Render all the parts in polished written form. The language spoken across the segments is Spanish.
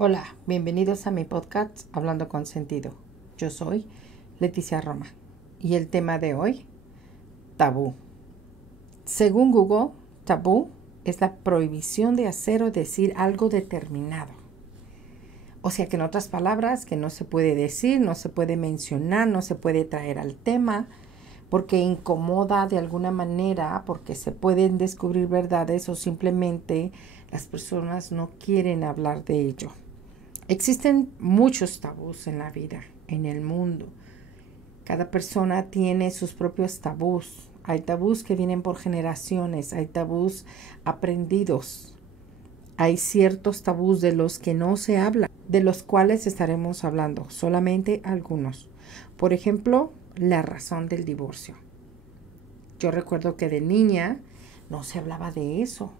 Hola, bienvenidos a mi podcast Hablando con Sentido. Yo soy Leticia Roma y el tema de hoy, tabú. Según Google, tabú es la prohibición de hacer o decir algo determinado. O sea que en otras palabras, que no se puede decir, no se puede mencionar, no se puede traer al tema, porque incomoda de alguna manera, porque se pueden descubrir verdades o simplemente las personas no quieren hablar de ello. Existen muchos tabús en la vida, en el mundo. Cada persona tiene sus propios tabús. Hay tabús que vienen por generaciones, hay tabús aprendidos. Hay ciertos tabús de los que no se habla, de los cuales estaremos hablando, solamente algunos. Por ejemplo, la razón del divorcio. Yo recuerdo que de niña no se hablaba de eso.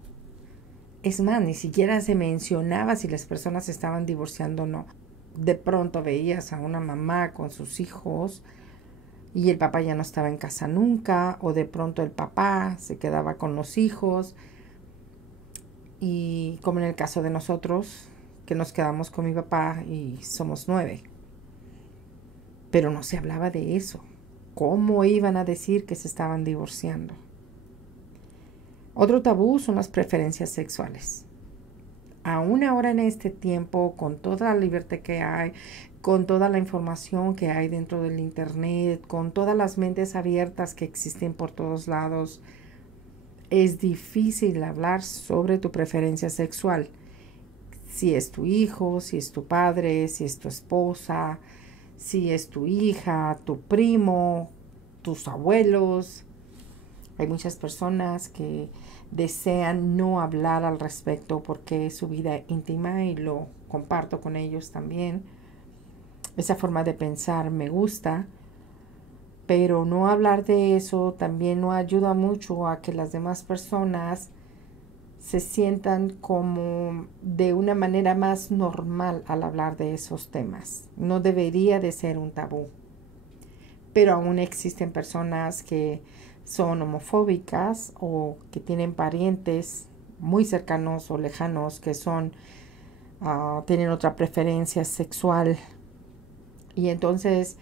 Es más, ni siquiera se mencionaba si las personas estaban divorciando o no. De pronto veías a una mamá con sus hijos y el papá ya no estaba en casa nunca, o de pronto el papá se quedaba con los hijos. Y como en el caso de nosotros, que nos quedamos con mi papá y somos 9. Pero no se hablaba de eso. ¿Cómo iban a decir que se estaban divorciando? Otro tabú son las preferencias sexuales. Aún ahora en este tiempo, con toda la libertad que hay, con toda la información que hay dentro del internet, con todas las mentes abiertas que existen por todos lados, es difícil hablar sobre tu preferencia sexual. Si es tu hijo, si es tu padre, si es tu esposa, si es tu hija, tu primo, tus abuelos. Hay muchas personas que desean no hablar al respecto porque es su vida íntima y lo comparto con ellos también. Esa forma de pensar me gusta, pero no hablar de eso también no ayuda mucho a que las demás personas se sientan como de una manera más normal al hablar de esos temas. No debería de ser un tabú. Pero aún existen personas que son homofóbicas o que tienen parientes muy cercanos o lejanos que son tienen otra preferencia sexual y entonces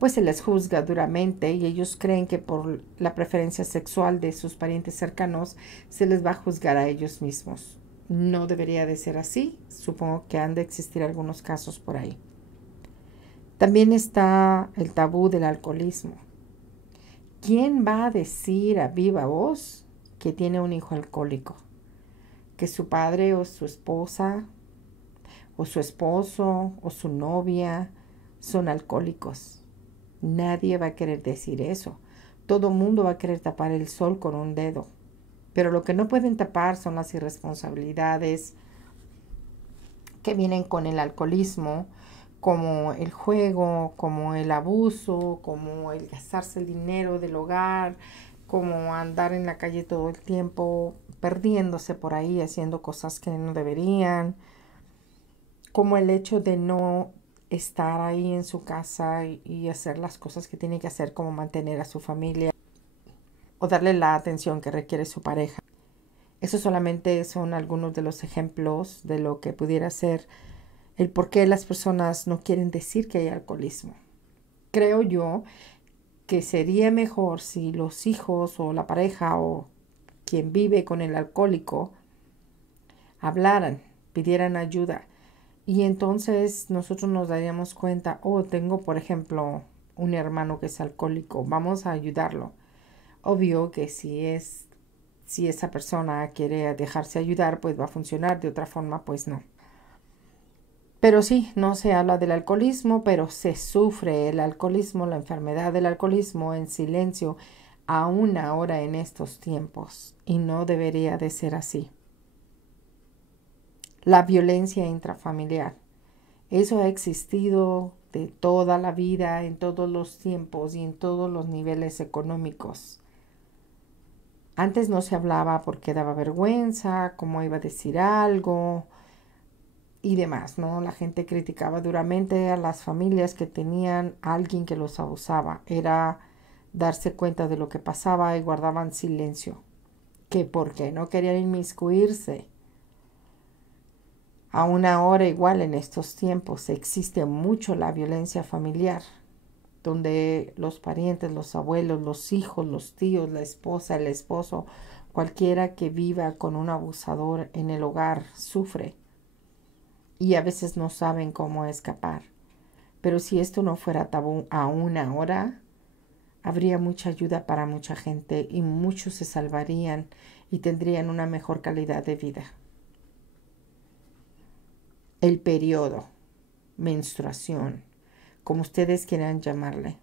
pues se les juzga duramente y ellos creen que por la preferencia sexual de sus parientes cercanos se les va a juzgar a ellos mismos. No debería de ser así. Supongo que han de existir algunos casos por ahí. También está el tabú del alcoholismo. ¿Quién va a decir a viva voz que tiene un hijo alcohólico? Que su padre o su esposa o su esposo o su novia son alcohólicos. Nadie va a querer decir eso. Todo mundo va a querer tapar el sol con un dedo. Pero lo que no pueden tapar son las irresponsabilidades que vienen con el alcoholismo, como el juego, como el abuso, como el gastarse el dinero del hogar, como andar en la calle todo el tiempo, perdiéndose por ahí, haciendo cosas que no deberían, como el hecho de no estar ahí en su casa y hacer las cosas que tiene que hacer, como mantener a su familia o darle la atención que requiere su pareja. Esos solamente son algunos de los ejemplos de lo que pudiera ser el por qué las personas no quieren decir que hay alcoholismo. Creo yo que sería mejor si los hijos o la pareja o quien vive con el alcohólico hablaran, pidieran ayuda y entonces nosotros nos daríamos cuenta, tengo por ejemplo un hermano que es alcohólico, vamos a ayudarlo. Obvio que si esa persona quiere dejarse ayudar, pues va a funcionar, de otra forma pues no. Pero sí, no se habla del alcoholismo, pero se sufre el alcoholismo, la enfermedad del alcoholismo en silencio, aún ahora en estos tiempos, y no debería de ser así. La violencia intrafamiliar, eso ha existido de toda la vida, en todos los tiempos y en todos los niveles económicos. Antes no se hablaba porque daba vergüenza, cómo iba a decir algo y demás, ¿no? La gente criticaba duramente a las familias que tenían a alguien que los abusaba. Era darse cuenta de lo que pasaba y guardaban silencio. Que porque no querían inmiscuirse. Aún ahora, igual en estos tiempos, existe mucho la violencia familiar, donde los parientes, los abuelos, los hijos, los tíos, la esposa, el esposo, cualquiera que viva con un abusador en el hogar sufre y a veces no saben cómo escapar. Pero si esto no fuera tabú aún ahora, habría mucha ayuda para mucha gente y muchos se salvarían y tendrían una mejor calidad de vida. El periodo, menstruación, como ustedes quieran llamarle,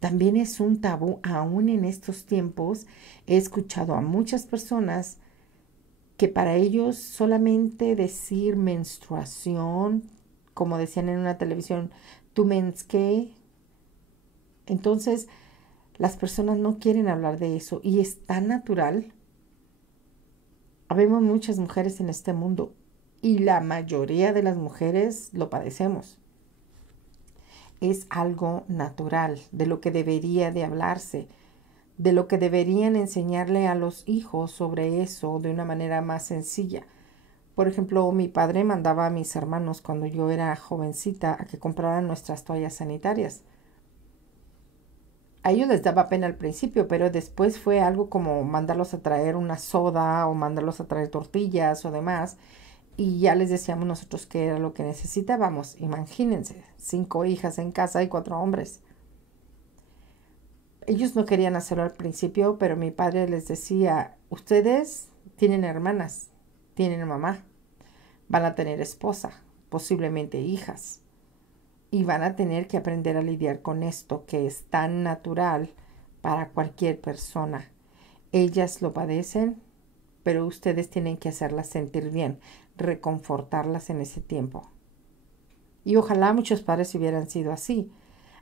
también es un tabú aún en estos tiempos. He escuchado a muchas personas que para ellos solamente decir menstruación, como decían en una televisión, tu mens qué. Entonces, las personas no quieren hablar de eso y es tan natural. Habemos muchas mujeres en este mundo y la mayoría de las mujeres lo padecemos. Es algo natural, de lo que debería de hablarse, de lo que deberían enseñarle a los hijos sobre eso de una manera más sencilla. Por ejemplo, mi padre mandaba a mis hermanos cuando yo era jovencita a que compraran nuestras toallas sanitarias. A ellos les daba pena al principio, pero después fue algo como mandarlos a traer una soda o mandarlos a traer tortillas o demás. Y ya les decíamos nosotros qué era lo que necesitábamos. Imagínense, 5 hijas en casa y 4 hombres. Ellos no querían hacerlo al principio, pero mi padre les decía, ustedes tienen hermanas, tienen mamá, van a tener esposa, posiblemente hijas, y van a tener que aprender a lidiar con esto que es tan natural para cualquier persona. Ellas lo padecen, pero ustedes tienen que hacerlas sentir bien, reconfortarlas en ese tiempo. Y ojalá muchos padres hubieran sido así.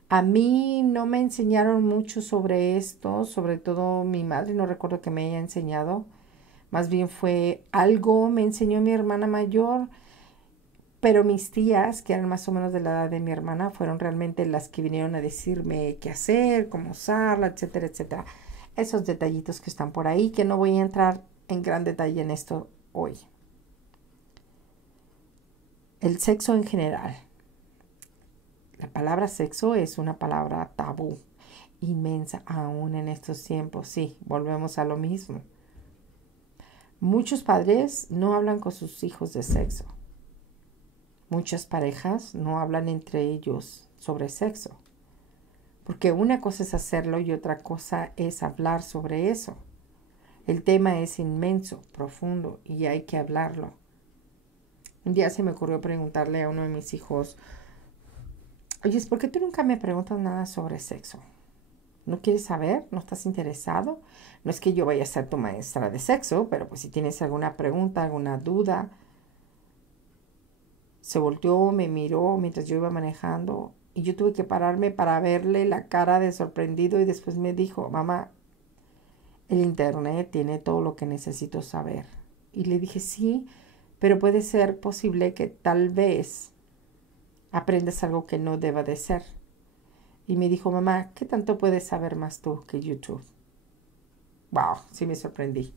A mí no me enseñaron mucho sobre esto, sobre todo mi madre, no recuerdo que me haya enseñado. Más bien fue algo, me enseñó mi hermana mayor, pero mis tías, que eran más o menos de la edad de mi hermana, fueron realmente las que vinieron a decirme qué hacer, cómo usarla, etcétera, etcétera. Esos detallitos que están por ahí, que no voy a entrar en gran detalle en esto hoy. El sexo en general. La palabra sexo es una palabra tabú, inmensa aún en estos tiempos. Sí, volvemos a lo mismo. Muchos padres no hablan con sus hijos de sexo. Muchas parejas no hablan entre ellos sobre sexo. Porque una cosa es hacerlo y otra cosa es hablar sobre eso. El tema es inmenso, profundo y hay que hablarlo. Un día se me ocurrió preguntarle a uno de mis hijos, oye, ¿por qué tú nunca me preguntas nada sobre sexo? ¿No quieres saber? ¿No estás interesado? No es que yo vaya a ser tu maestra de sexo, pero pues si tienes alguna pregunta, alguna duda. Se volteó, me miró mientras yo iba manejando y yo tuve que pararme para verle la cara de sorprendido y después me dijo, mamá, el internet tiene todo lo que necesito saber. Y le dije, sí, pero puede ser posible que tal vez aprendas algo que no deba de ser. Y me dijo, mamá, ¿qué tanto puedes saber más tú que YouTube? Wow, sí me sorprendí.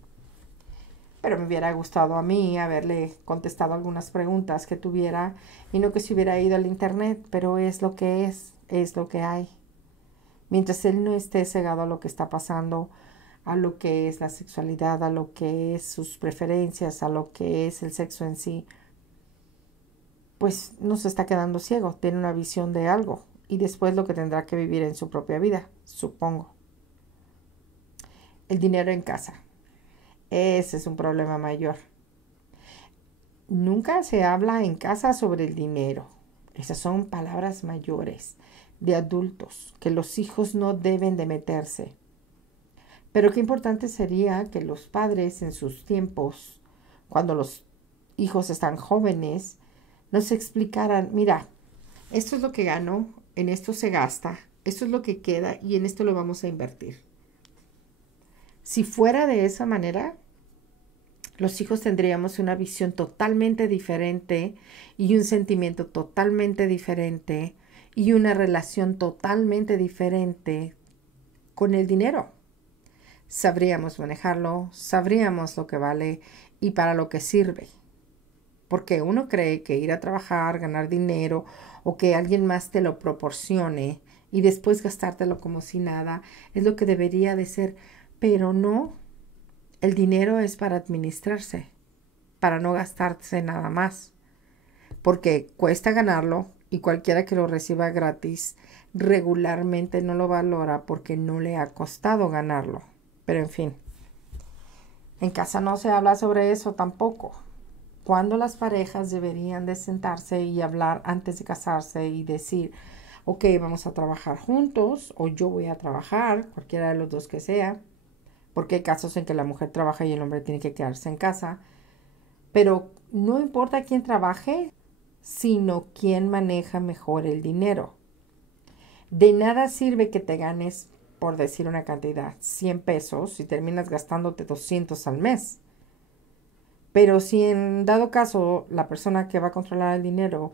Pero me hubiera gustado a mí haberle contestado algunas preguntas que tuviera y no que se hubiera ido al internet, pero es lo que es lo que hay. Mientras él no esté cegado a lo que está pasando, a lo que es la sexualidad, a lo que es sus preferencias, a lo que es el sexo en sí, pues no se está quedando ciego, tiene una visión de algo y después lo que tendrá que vivir en su propia vida, supongo. El dinero en casa. Ese es un problema mayor. Nunca se habla en casa sobre el dinero. Esas son palabras mayores de adultos que los hijos no deben de meterse. Pero qué importante sería que los padres en sus tiempos, cuando los hijos están jóvenes, nos explicaran, mira, esto es lo que gano, en esto se gasta, esto es lo que queda y en esto lo vamos a invertir. Si fuera de esa manera, los hijos tendríamos una visión totalmente diferente y un sentimiento totalmente diferente y una relación totalmente diferente con el dinero. Sabríamos manejarlo, sabríamos lo que vale y para lo que sirve. porque uno cree que ir a trabajar, ganar dinero o que alguien más te lo proporcione y después gastártelo como si nada es lo que debería de ser, pero no, el dinero es para administrarse, para no gastarse nada más, porque cuesta ganarlo y cualquiera que lo reciba gratis regularmente no lo valora porque no le ha costado ganarlo. Pero en fin, en casa no se habla sobre eso tampoco. Cuando las parejas deberían de sentarse y hablar antes de casarse y decir, ok, vamos a trabajar juntos o yo voy a trabajar, cualquiera de los dos que sea, porque hay casos en que la mujer trabaja y el hombre tiene que quedarse en casa, pero no importa quién trabaje, sino quién maneja mejor el dinero. De nada sirve que te ganes, por decir una cantidad, 100 pesos y terminas gastándote 200 al mes. Pero si en dado caso la persona que va a controlar el dinero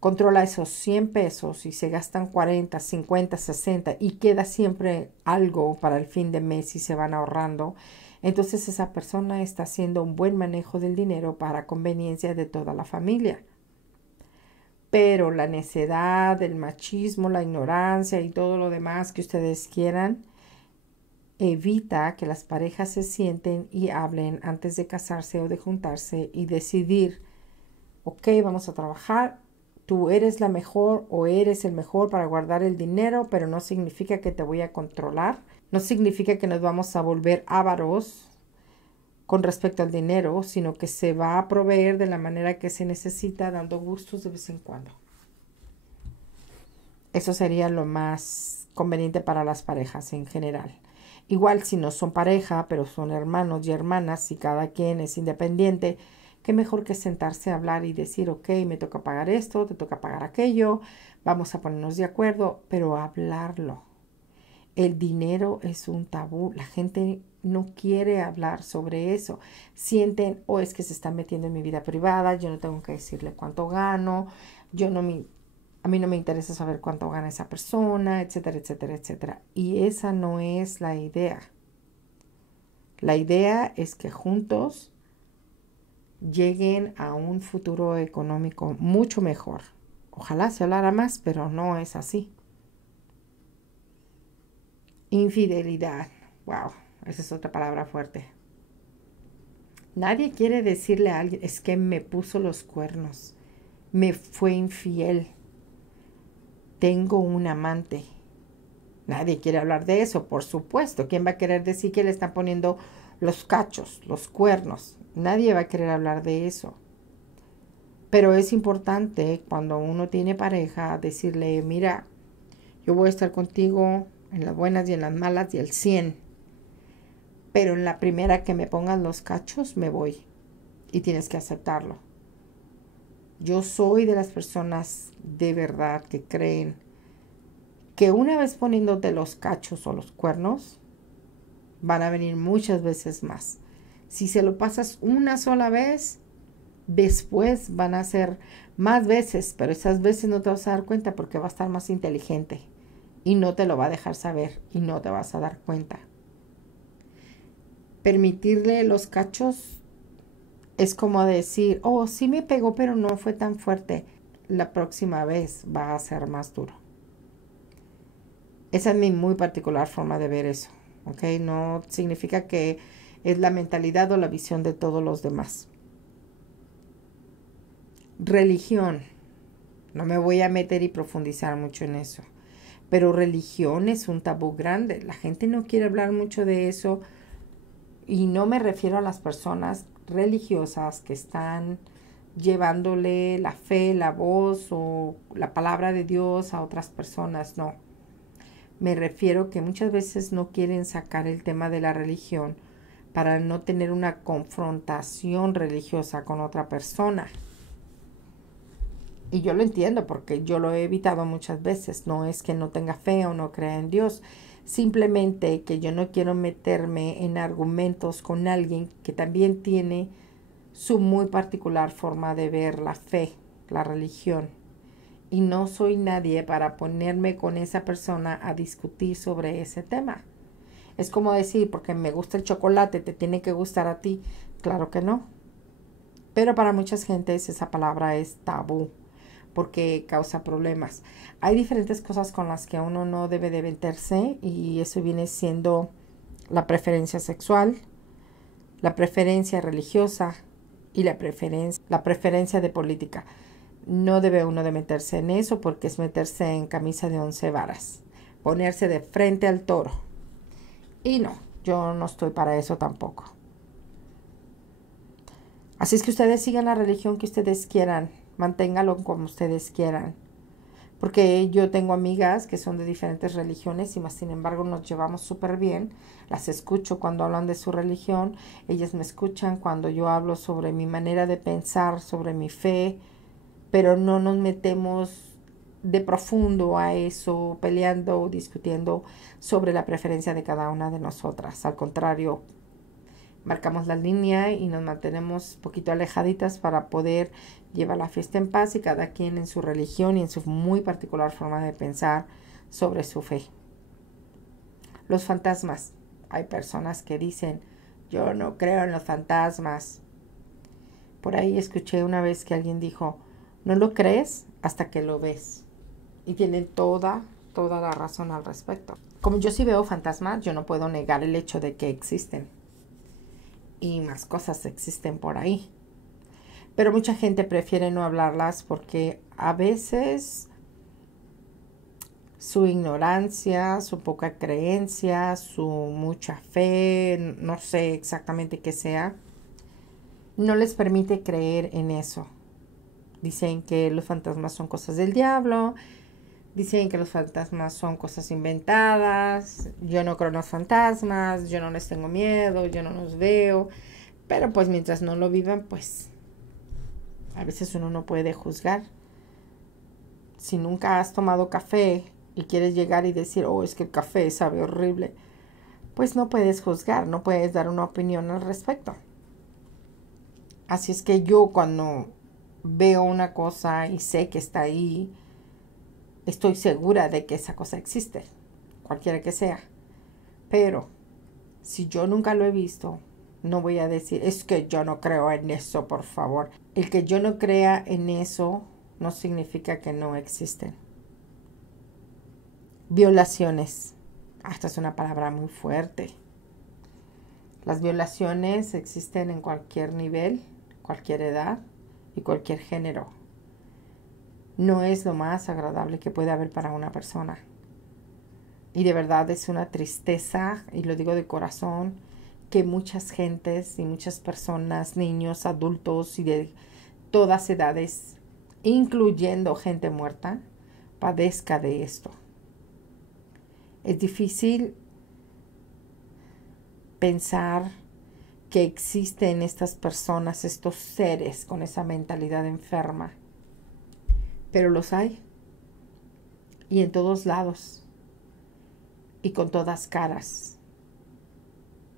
controla esos 100 pesos y se gastan 40, 50, 60 y queda siempre algo para el fin de mes y se van ahorrando, entonces esa persona está haciendo un buen manejo del dinero para conveniencia de toda la familia. Pero la necedad, el machismo, la ignorancia y todo lo demás que ustedes quieran evita que las parejas se sienten y hablen antes de casarse o de juntarse y decidir, ok, vamos a trabajar, tú eres la mejor o eres el mejor para guardar el dinero, pero no significa que te voy a controlar, no significa que nos vamos a volver ávaros con respecto al dinero, sino que se va a proveer de la manera que se necesita, dando gustos de vez en cuando. Eso sería lo más conveniente para las parejas en general. Igual si no son pareja, pero son hermanos y hermanas y cada quien es independiente, qué mejor que sentarse a hablar y decir, ok, me toca pagar esto, te toca pagar aquello, vamos a ponernos de acuerdo, pero hablarlo. El dinero es un tabú, la gente no quiere hablar sobre eso. Sienten, o es que se están metiendo en mi vida privada, yo no tengo que decirle cuánto gano, a mí no me interesa saber cuánto gana esa persona, etcétera, etcétera, etcétera. Y esa no es la idea. La idea es que juntos lleguen a un futuro económico mucho mejor. Ojalá se hablara más, pero no es así. Infidelidad. Wow, esa es otra palabra fuerte. Nadie quiere decirle a alguien, es que me puso los cuernos, me fue infiel, tengo un amante. Nadie quiere hablar de eso, por supuesto. ¿Quién va a querer decir que le están poniendo los cachos, los cuernos? Nadie va a querer hablar de eso. Pero es importante cuando uno tiene pareja decirle, mira, yo voy a estar contigo en las buenas y en las malas y al 100. Pero en la primera que me pongan los cachos me voy y tienes que aceptarlo. Yo soy de las personas de verdad que creen que una vez poniéndote los cachos o los cuernos, van a venir muchas veces más. Si se lo pasas una sola vez, después van a ser más veces, pero esas veces no te vas a dar cuenta porque va a estar más inteligente y no te lo va a dejar saber y no te vas a dar cuenta. Permitirle los cachos es como decir, oh, sí me pegó, pero no fue tan fuerte. La próxima vez va a ser más duro. Esa es mi muy particular forma de ver eso, ¿ok? No significa que es la mentalidad o la visión de todos los demás. Religión. No me voy a meter y profundizar mucho en eso. Pero religión es un tabú grande. La gente no quiere hablar mucho de eso. Y no me refiero a las personas religiosas que están llevándole la fe, la voz o la palabra de Dios a otras personas. No. Me refiero que muchas veces no quieren sacar el tema de la religión para no tener una confrontación religiosa con otra persona. Y yo lo entiendo porque yo lo he evitado muchas veces. No es que no tenga fe o no crea en Dios. Simplemente que yo no quiero meterme en argumentos con alguien que también tiene su muy particular forma de ver la fe, la religión. Y no soy nadie para ponerme con esa persona a discutir sobre ese tema. Es como decir, porque me gusta el chocolate, te tiene que gustar a ti. Claro que no. Pero para muchas gentes esa palabra es tabú porque causa problemas. Hay diferentes cosas con las que uno no debe de meterse y eso viene siendo la preferencia sexual, la preferencia religiosa y la preferencia de política. No debe uno de meterse en eso porque es meterse en camisa de 11 varas, ponerse de frente al toro. Y no, yo no estoy para eso tampoco. Así es que ustedes sigan la religión que ustedes quieran, manténganlo como ustedes quieran. Porque yo tengo amigas que son de diferentes religiones y más sin embargo nos llevamos súper bien. Las escucho cuando hablan de su religión, ellas me escuchan cuando yo hablo sobre mi manera de pensar, sobre mi fe, pero no nos metemos de profundo a eso, peleando o discutiendo sobre la preferencia de cada una de nosotras. Al contrario, marcamos la línea y nos mantenemos un poquito alejaditas para poder llevar la fiesta en paz y cada quien en su religión y en su muy particular forma de pensar sobre su fe. Los fantasmas. Hay personas que dicen, yo no creo en los fantasmas. Por ahí escuché una vez que alguien dijo, no lo crees hasta que lo ves. Y tienen toda la razón al respecto. Como yo sí veo fantasmas, yo no puedo negar el hecho de que existen. Y más cosas existen por ahí. Pero mucha gente prefiere no hablarlas porque a veces su ignorancia, su poca creencia, su mucha fe, no sé exactamente qué sea, no les permite creer en eso. Dicen que los fantasmas son cosas del diablo, dicen que los fantasmas son cosas inventadas, yo no creo en los fantasmas, yo no les tengo miedo, yo no los veo, pero pues mientras no lo vivan, pues a veces uno no puede juzgar. Si nunca has tomado café y quieres llegar y decir, oh, es que el café sabe horrible, pues no puedes juzgar, no puedes dar una opinión al respecto. Así es que yo cuando veo una cosa y sé que está ahí, estoy segura de que esa cosa existe, cualquiera que sea. Pero si yo nunca lo he visto, no voy a decir, es que yo no creo en eso, por favor. El que yo no crea en eso no significa que no existen. Violaciones. Esta es una palabra muy fuerte. Las violaciones existen en cualquier nivel, cualquier edad y cualquier género. No es lo más agradable que puede haber para una persona. Y de verdad es una tristeza, y lo digo de corazón, que muchas gentes y muchas personas, niños, adultos y de todas edades, incluyendo gente muerta, padezca de esto. Es difícil pensar que existen estas personas, estos seres con esa mentalidad enferma, pero los hay y en todos lados y con todas caras,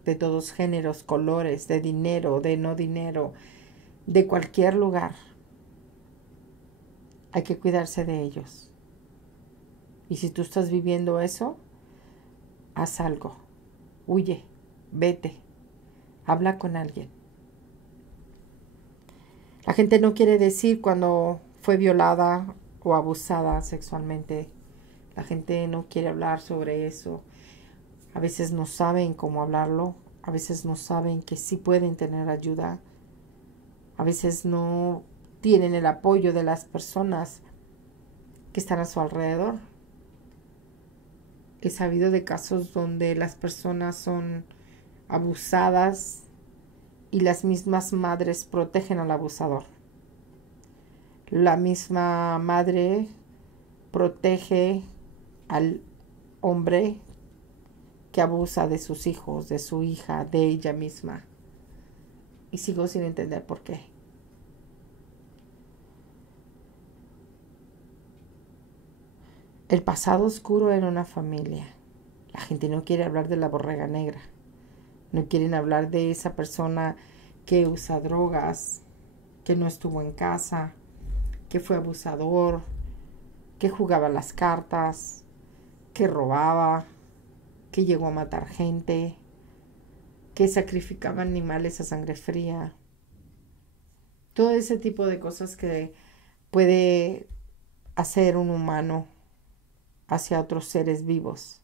de todos géneros, colores, de dinero, de no dinero, de cualquier lugar. Hay que cuidarse de ellos. Y si tú estás viviendo eso, haz algo. Huye, vete, habla con alguien. La gente no quiere decir cuando fue violada o abusada sexualmente. La gente no quiere hablar sobre eso. A veces no saben cómo hablarlo. A veces no saben que sí pueden tener ayuda. A veces no tienen el apoyo de las personas que están a su alrededor. He sabido de casos donde las personas son abusadas y las mismas madres protegen al abusador. La misma madre protege al hombre que abusa de sus hijos, de su hija, de ella misma. Y sigo sin entender por qué. El pasado oscuro era una familia. La gente no quiere hablar de la borrega negra. No quieren hablar de esa persona que usa drogas, que no estuvo en casa, que fue abusador, que jugaba las cartas, que robaba, que llegó a matar gente, que sacrificaba animales a sangre fría. Todo ese tipo de cosas que puede hacer un humano hacia otros seres vivos.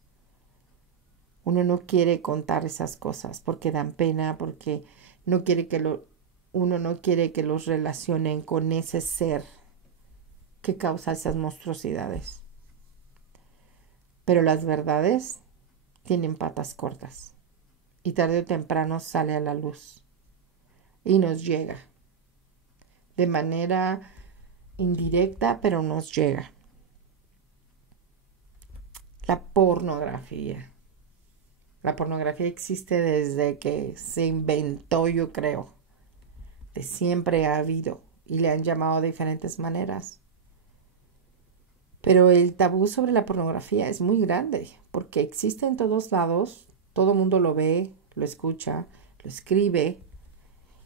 Uno no quiere contar esas cosas porque dan pena, porque no quiere uno no quiere que los relacionen con ese ser que causa esas monstruosidades. Pero las verdades tienen patas cortas y tarde o temprano sale a la luz y nos llega de manera indirecta, pero nos llega. La pornografía. La pornografía existe desde que se inventó, yo creo. De siempre ha habido y le han llamado de diferentes maneras. Pero el tabú sobre la pornografía es muy grande porque existe en todos lados, todo el mundo lo ve, lo escucha, lo escribe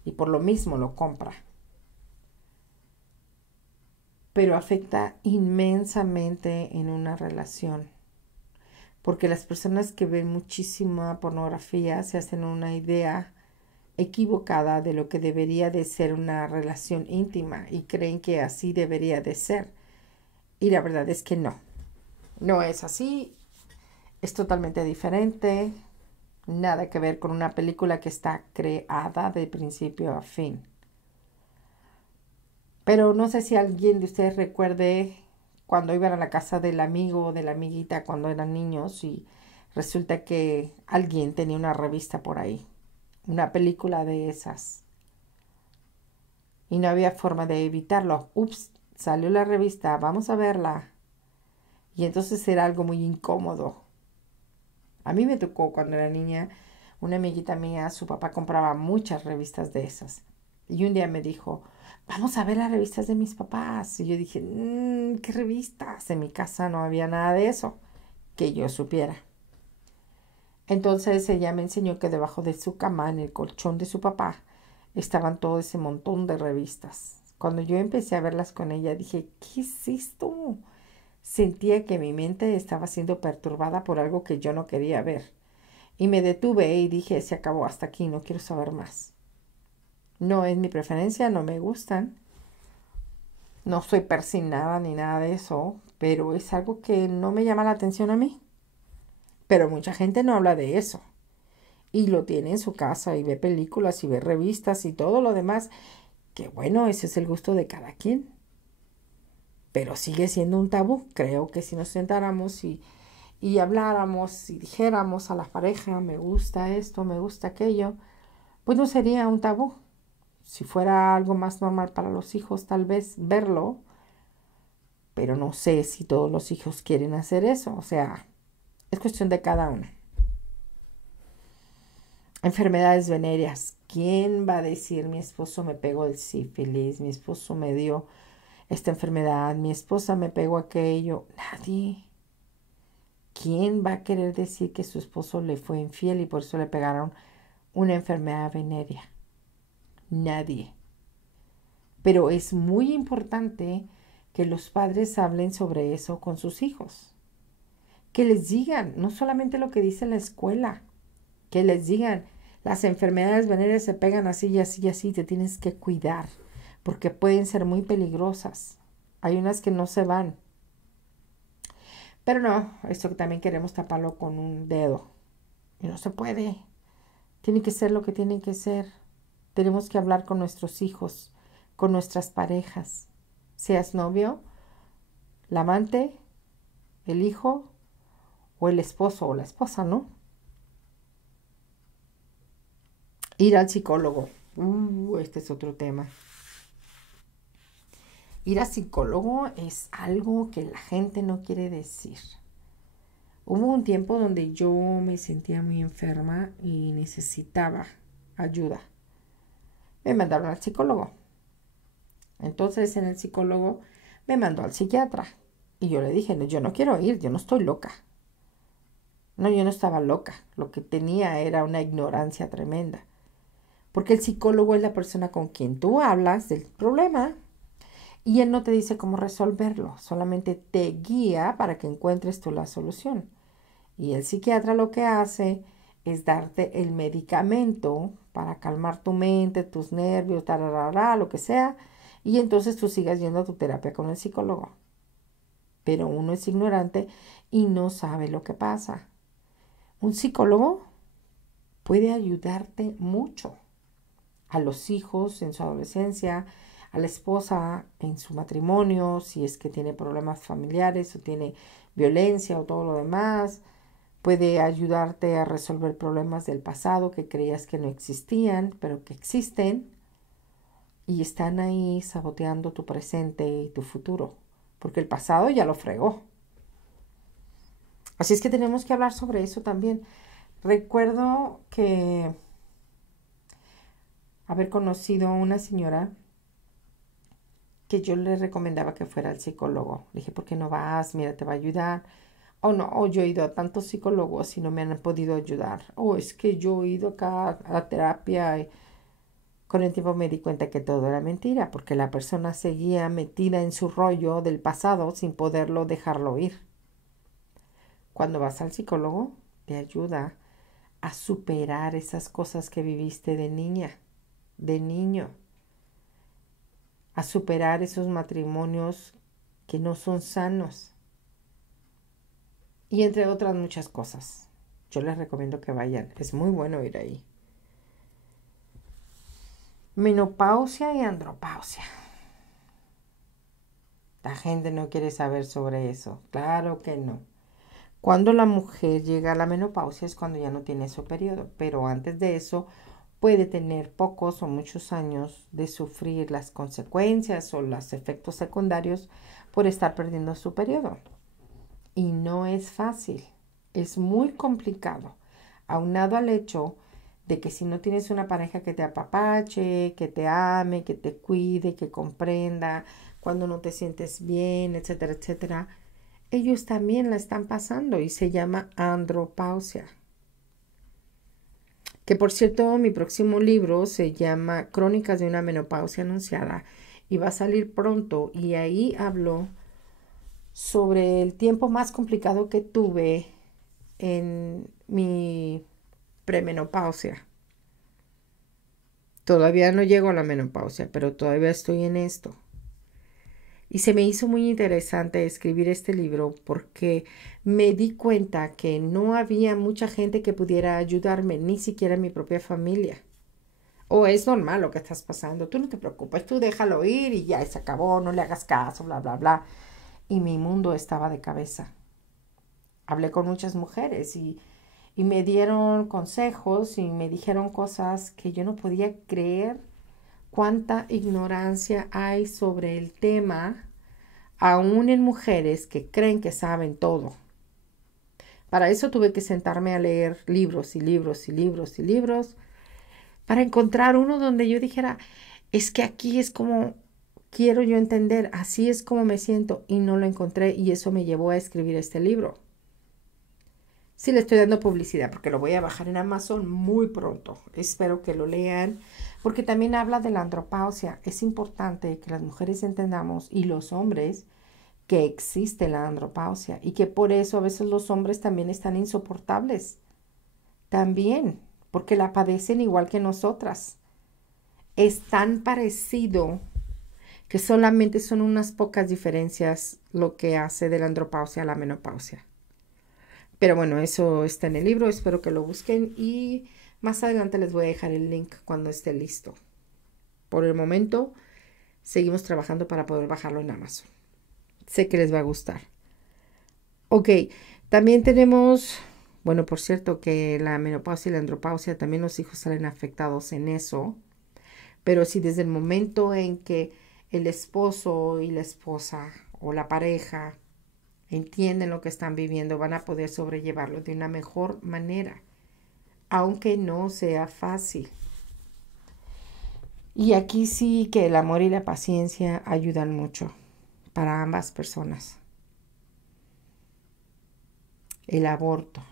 y por lo mismo lo compra. Pero afecta inmensamente en una relación. Porque las personas que ven muchísima pornografía se hacen una idea equivocada de lo que debería de ser una relación íntima y creen que así debería de ser. Y la verdad es que no. No es así. Es totalmente diferente. Nada que ver con una película que está creada de principio a fin. Pero no sé si alguien de ustedes recuerde cuando iban a la casa del amigo o de la amiguita cuando eran niños y resulta que alguien tenía una revista por ahí, una película de esas. Y no había forma de evitarlo. Ups, salió la revista, vamos a verla. Y entonces era algo muy incómodo. A mí me tocó cuando era niña, una amiguita mía, su papá compraba muchas revistas de esas. Y un día me dijo, vamos a ver las revistas de mis papás. Y yo dije, ¿qué revistas? En mi casa no había nada de eso, que yo supiera. Entonces ella me enseñó que debajo de su cama, en el colchón de su papá, estaban todo ese montón de revistas. Cuando yo empecé a verlas con ella, dije, ¿qué es esto? Sentía que mi mente estaba siendo perturbada por algo que yo no quería ver. Y me detuve y dije, se acabó hasta aquí, no quiero saber más. No es mi preferencia, no me gustan. No soy persignada ni nada de eso, pero es algo que no me llama la atención a mí. Pero mucha gente no habla de eso. Y lo tiene en su casa y ve películas y ve revistas y todo lo demás. Que bueno, ese es el gusto de cada quien. Pero sigue siendo un tabú. Creo que si nos sentáramos y habláramos y dijéramos a la pareja, me gusta esto, me gusta aquello, pues no sería un tabú. Si fuera algo más normal para los hijos, tal vez verlo, pero no sé si todos los hijos quieren hacer eso. O sea, es cuestión de cada uno. Enfermedades venéreas. ¿Quién va a decir mi esposo me pegó el sífilis, mi esposo me dio esta enfermedad, mi esposa me pegó aquello? Nadie. ¿Quién va a querer decir que su esposo le fue infiel y por eso le pegaron una enfermedad venérea? Nadie. Pero es muy importante que los padres hablen sobre eso con sus hijos. Que les digan, no solamente lo que dice la escuela, que les digan, las enfermedades venéreas se pegan así y así y así, te tienes que cuidar, porque pueden ser muy peligrosas. Hay unas que no se van. Pero no, esto también queremos taparlo con un dedo. Y no se puede. Tiene que ser lo que tiene que ser. Tenemos que hablar con nuestros hijos, con nuestras parejas. Seas novio, la amante, el hijo o el esposo o la esposa, ¿no? Ir al psicólogo. Este es otro tema. Ir al psicólogo es algo que la gente no quiere decir. Hubo un tiempo donde yo me sentía muy enferma y necesitaba ayuda. Me mandaron al psicólogo. Entonces en el psicólogo me mandó al psiquiatra. Y yo le dije, no, yo no quiero ir, yo no estoy loca. No, yo no estaba loca. Lo que tenía era una ignorancia tremenda. Porque el psicólogo es la persona con quien tú hablas del problema y él no te dice cómo resolverlo, solamente te guía para que encuentres tú la solución. Y el psiquiatra lo que hace es darte el medicamento para calmar tu mente, tus nervios, tararara, lo que sea, y entonces tú sigas yendo a tu terapia con el psicólogo. Pero uno es ignorante y no sabe lo que pasa. Un psicólogo puede ayudarte mucho a los hijos en su adolescencia, a la esposa en su matrimonio, si es que tiene problemas familiares o tiene violencia o todo lo demás. Puede ayudarte a resolver problemas del pasado que creías que no existían, pero que existen y están ahí saboteando tu presente y tu futuro, porque el pasado ya lo fregó. Así es que tenemos que hablar sobre eso también. Recuerdo que haber conocido a una señora que yo le recomendaba que fuera al psicólogo. Le dije, ¿por qué no vas? Mira, te va a ayudar. O no, o yo he ido a tantos psicólogos y no me han podido ayudar. O es que yo he ido acá a la terapia y con el tiempo me di cuenta que todo era mentira, porque la persona seguía metida en su rollo del pasado sin poderlo dejarlo ir. Cuando vas al psicólogo, te ayuda a superar esas cosas que viviste de niña, de niño, a superar esos matrimonios que no son sanos y entre otras muchas cosas. Yo les recomiendo que vayan, es muy bueno ir ahí. Menopausia y andropausia. La gente no quiere saber sobre eso, claro que no. Cuando la mujer llega a la menopausia es cuando ya no tiene su periodo, pero antes de eso puede tener pocos o muchos años de sufrir las consecuencias o los efectos secundarios por estar perdiendo su periodo. Y no es fácil, es muy complicado, aunado al hecho de que si no tienes una pareja que te apapache, que te ame, que te cuide, que comprenda cuando no te sientes bien, etcétera, etcétera, ellos también la están pasando y se llama andropausia. Que por cierto, mi próximo libro se llama Crónicas de una menopausia anunciada y va a salir pronto y ahí hablo sobre el tiempo más complicado que tuve en mi premenopausia. Todavía no llego a la menopausia, pero todavía estoy en esto. Y se me hizo muy interesante escribir este libro porque me di cuenta que no había mucha gente que pudiera ayudarme, ni siquiera mi propia familia. O es normal lo que estás pasando, tú no te preocupes, tú déjalo ir y ya se acabó, no le hagas caso, bla, bla, bla. Y mi mundo estaba de cabeza. Hablé con muchas mujeres y me dieron consejos y me dijeron cosas que yo no podía creer cuánta ignorancia hay sobre el tema, aún en mujeres que creen que saben todo. Para eso tuve que sentarme a leer libros y libros y libros y libros para encontrar uno donde yo dijera, es que aquí es como quiero yo entender, así es como me siento y no lo encontré y eso me llevó a escribir este libro. Sí le estoy dando publicidad porque lo voy a bajar en Amazon muy pronto. Espero que lo lean porque también habla de la andropausia. Es importante que las mujeres entendamos y los hombres que existe la andropausia y que por eso a veces los hombres también están insoportables. También, porque la padecen igual que nosotras. Es tan parecido que solamente son unas pocas diferencias lo que hace de la andropausia a la menopausia. Pero bueno, eso está en el libro, espero que lo busquen y más adelante les voy a dejar el link cuando esté listo. Por el momento, seguimos trabajando para poder bajarlo en Amazon. Sé que les va a gustar. Ok, también tenemos, bueno, por cierto que la menopausia y la andropausia, también los hijos salen afectados en eso. Pero si desde el momento en que el esposo y la esposa o la pareja entienden lo que están viviendo, van a poder sobrellevarlo de una mejor manera, aunque no sea fácil. Y aquí sí que el amor y la paciencia ayudan mucho para ambas personas. El aborto.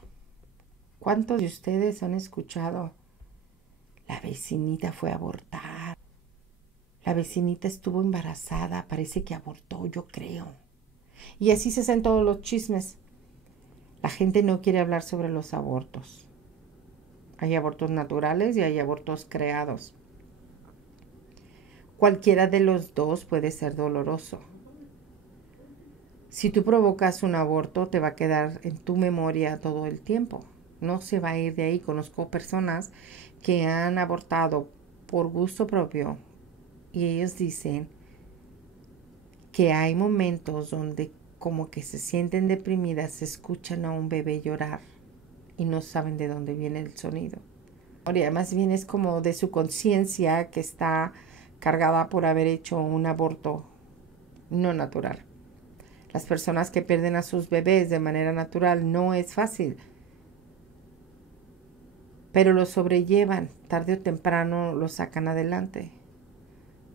¿Cuántos de ustedes han escuchado? La vecinita fue a abortar. La vecinita estuvo embarazada, parece que abortó, yo creo. Y así se hacen todos los chismes. La gente no quiere hablar sobre los abortos. Hay abortos naturales y hay abortos creados. Cualquiera de los dos puede ser doloroso. Si tú provocas un aborto, te va a quedar en tu memoria todo el tiempo. No se va a ir de ahí. Conozco personas que han abortado por gusto propio y ellos dicen que hay momentos donde como que se sienten deprimidas, escuchan a un bebé llorar y no saben de dónde viene el sonido. Más bien es como de su conciencia que está cargada por haber hecho un aborto no natural. Las personas que pierden a sus bebés de manera natural no es fácil, pero lo sobrellevan, tarde o temprano lo sacan adelante,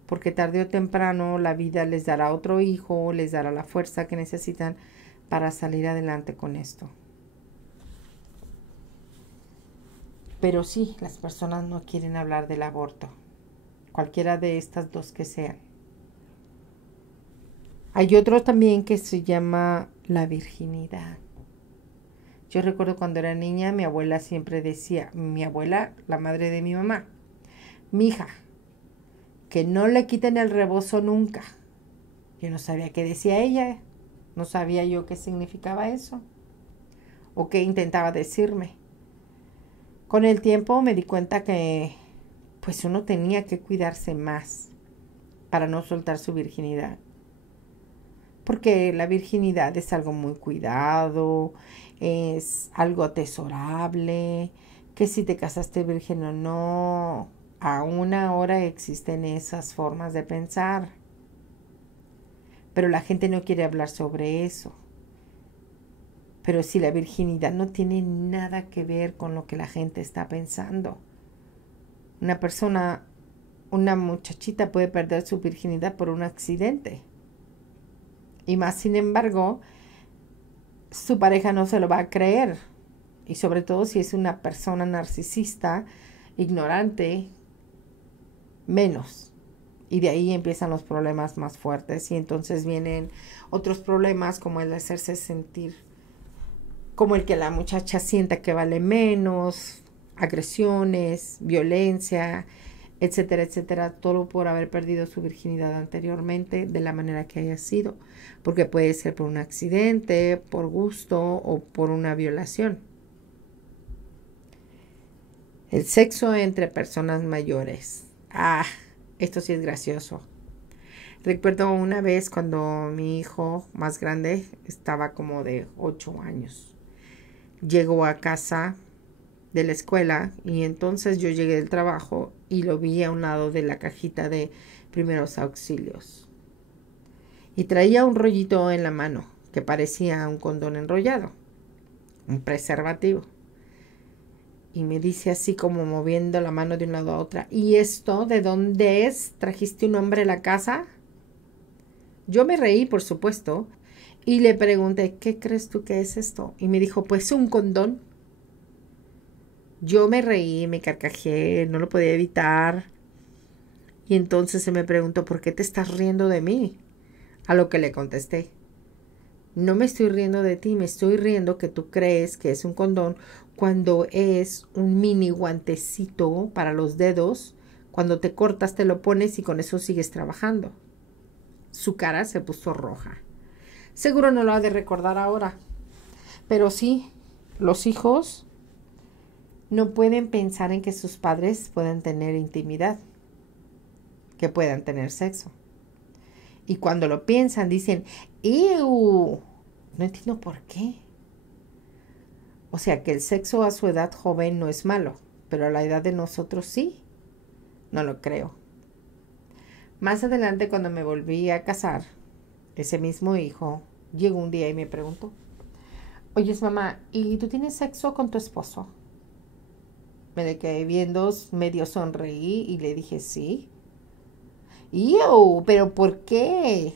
porque tarde o temprano la vida les dará otro hijo, les dará la fuerza que necesitan para salir adelante con esto. Pero sí, las personas no quieren hablar del aborto, cualquiera de estas dos que sean. Hay otro también que se llama la virginidad. Yo recuerdo cuando era niña, mi abuela siempre decía, mi abuela, la madre de mi mamá, mija, que no le quiten el rebozo nunca. Yo no sabía qué decía ella, no sabía yo qué significaba eso o qué intentaba decirme. Con el tiempo me di cuenta que pues uno tenía que cuidarse más para no soltar su virginidad. Porque la virginidad es algo muy cuidado, es algo atesorable, que si te casaste virgen o no, aún ahora existen esas formas de pensar. Pero la gente no quiere hablar sobre eso. Pero si la virginidad no tiene nada que ver con lo que la gente está pensando. Una muchachita puede perder su virginidad por un accidente. Y más sin embargo, su pareja no se lo va a creer. Y sobre todo si es una persona narcisista, ignorante, menos. Y de ahí empiezan los problemas más fuertes. Y entonces vienen otros problemas como el de hacerse sentir, como el que la muchacha sienta que vale menos, agresiones, violencia, etcétera, etcétera, todo por haber perdido su virginidad anteriormente de la manera que haya sido, porque puede ser por un accidente, por gusto o por una violación. El sexo entre personas mayores. Esto sí es gracioso. Recuerdo una vez cuando mi hijo más grande estaba como de 8 años. Llegó a casa de la escuela y entonces yo llegué del trabajo y lo vi a un lado de la cajita de primeros auxilios y traía un rollito en la mano que parecía un condón enrollado, un preservativo, y me dice así como moviendo la mano de un lado a otro, ¿y esto de dónde es? ¿Trajiste un hombre a la casa? Yo me reí, por supuesto, y le pregunté, ¿qué crees tú que es esto? Y me dijo, pues un condón. Yo me reí, me carcajé, no lo podía evitar. Y entonces se me preguntó, ¿por qué te estás riendo de mí? A lo que le contesté, no me estoy riendo de ti, me estoy riendo que tú crees que es un condón cuando es un mini guantecito para los dedos. Cuando te cortas te lo pones y con eso sigues trabajando. Su cara se puso roja. Seguro no lo ha de recordar ahora. Pero sí, los hijos no pueden pensar en que sus padres pueden tener intimidad, que puedan tener sexo. Y cuando lo piensan dicen, ¡ew! No entiendo por qué. O sea que el sexo a su edad joven no es malo, pero a la edad de nosotros sí. No lo creo. Más adelante, cuando me volví a casar, ese mismo hijo llegó un día y me preguntó, oyes mamá, ¿y tú tienes sexo con tu esposo? Me quedé viendo, medio sonreí y le dije sí. ¡Ew! ¿Pero por qué?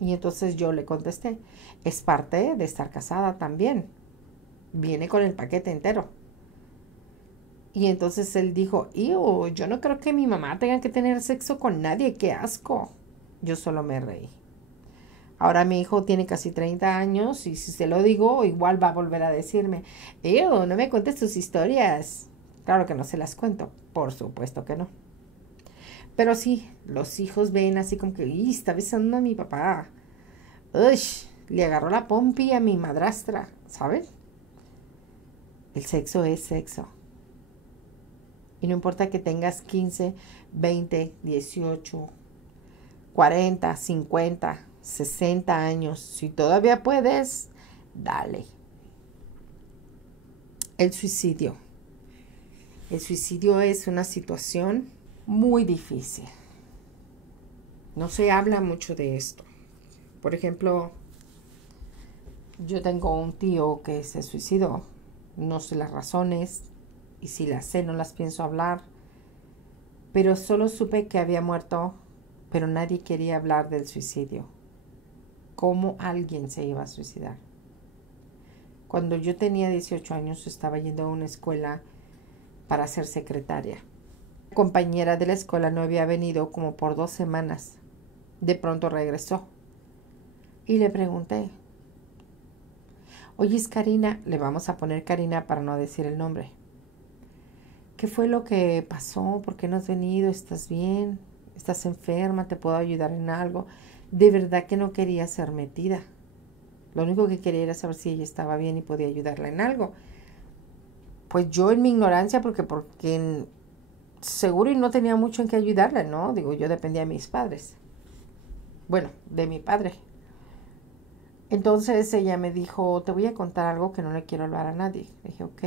Y entonces yo le contesté, es parte de estar casada también. Viene con el paquete entero. Y entonces él dijo, yo no creo que mi mamá tenga que tener sexo con nadie, qué asco. Yo solo me reí. Ahora mi hijo tiene casi 30 años y si se lo digo, igual va a volver a decirme, no me cuentes tus historias. Claro que no se las cuento, por supuesto que no. Pero sí, los hijos ven así como que, ¡y está besando a mi papá! ¡Uy! Le agarró la pompi a mi madrastra, ¿saben? El sexo es sexo. Y no importa que tengas 15, 20, 18, 40, 50, 60 años. Si todavía puedes, dale. El suicidio. El suicidio es una situación muy difícil. No se habla mucho de esto. Por ejemplo, yo tengo un tío que se suicidó. No sé las razones y si las sé no las pienso hablar. Pero solo supe que había muerto, pero nadie quería hablar del suicidio. ¿Cómo alguien se iba a suicidar? Cuando yo tenía 18 años estaba yendo a una escuela para ser secretaria. La compañera de la escuela no había venido como por 2 semanas. De pronto regresó. Y le pregunté, oye, es Karina, le vamos a poner Karina para no decir el nombre. ¿Qué fue lo que pasó? ¿Por qué no has venido? ¿Estás bien? ¿Estás enferma? ¿Te puedo ayudar en algo? De verdad que no quería ser metida. Lo único que quería era saber si ella estaba bien y podía ayudarla en algo. Pues yo en mi ignorancia, porque seguro y no tenía mucho en qué ayudarla, ¿no? Digo, yo dependía de mis padres. Bueno, de mi padre. Entonces ella me dijo, te voy a contar algo que no le quiero hablar a nadie. Le dije, ok.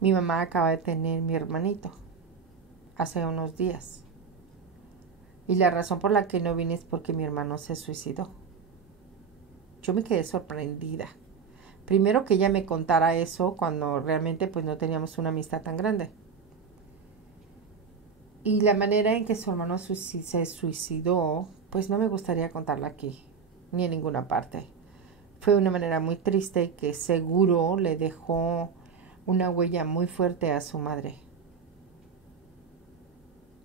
Mi mamá acaba de tener mi hermanito hace unos días. Y la razón por la que no vine es porque mi hermano se suicidó. Yo me quedé sorprendida. Primero que ella me contara eso cuando realmente pues no teníamos una amistad tan grande. Y la manera en que su hermano se suicidó, pues no me gustaría contarla aquí, ni en ninguna parte. Fue una manera muy triste que seguro le dejó una huella muy fuerte a su madre.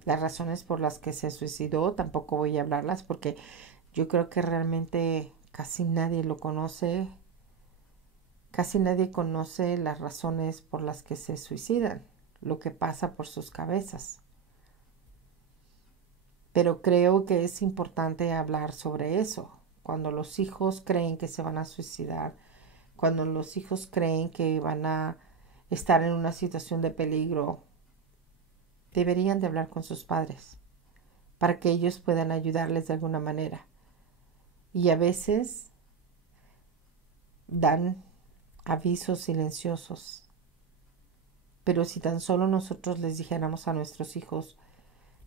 Las razones por las que se suicidó tampoco voy a hablarlas porque yo creo que realmente casi nadie lo conoce. Casi nadie conoce las razones por las que se suicidan, lo que pasa por sus cabezas. Pero creo que es importante hablar sobre eso. Cuando los hijos creen que se van a suicidar, cuando los hijos creen que van a estar en una situación de peligro, deberían de hablar con sus padres para que ellos puedan ayudarles de alguna manera. Y a veces dan avisos silenciosos. Pero si tan solo nosotros les dijéramos a nuestros hijos,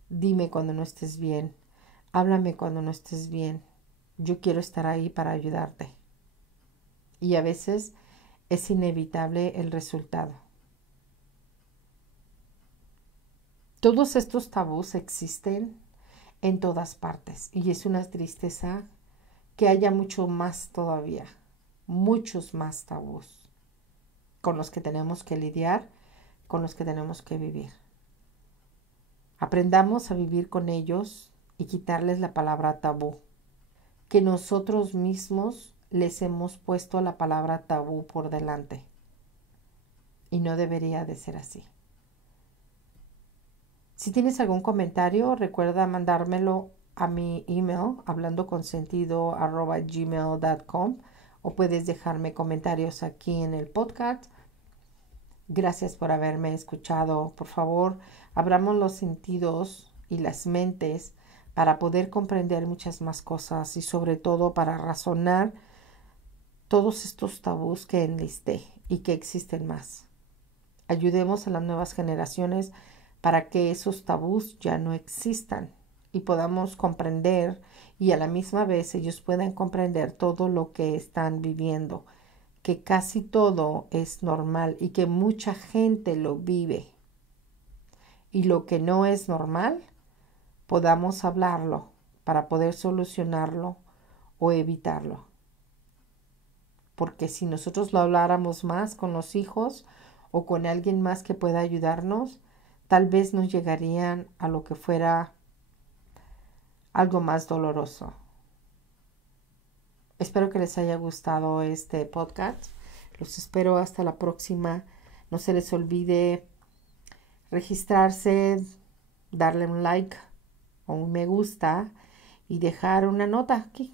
dime cuando no estés bien, háblame cuando no estés bien, yo quiero estar ahí para ayudarte. Y a veces es inevitable el resultado. Todos estos tabús existen en todas partes y es una tristeza que haya mucho más todavía, muchos más tabús con los que tenemos que lidiar, con los que tenemos que vivir. Aprendamos a vivir con ellos y quitarles la palabra tabú, que nosotros mismos les hemos puesto la palabra tabú por delante. Y no debería de ser así. Si tienes algún comentario, recuerda mandármelo a mi email hablandoconsentido@gmail.com o puedes dejarme comentarios aquí en el podcast. Gracias por haberme escuchado. Por favor, abramos los sentidos y las mentes para poder comprender muchas más cosas y sobre todo para razonar todos estos tabús que enlisté y que existen más. Ayudemos a las nuevas generaciones para que esos tabús ya no existan y podamos comprender y a la misma vez ellos puedan comprender todo lo que están viviendo, que casi todo es normal y que mucha gente lo vive. Y lo que no es normal, podamos hablarlo para poder solucionarlo o evitarlo. Porque si nosotros lo habláramos más con los hijos o con alguien más que pueda ayudarnos, tal vez nos llegarían a lo que fuera algo más doloroso. Espero que les haya gustado este podcast. Los espero hasta la próxima. No se les olvide registrarse, darle un like o un me gusta y dejar una nota aquí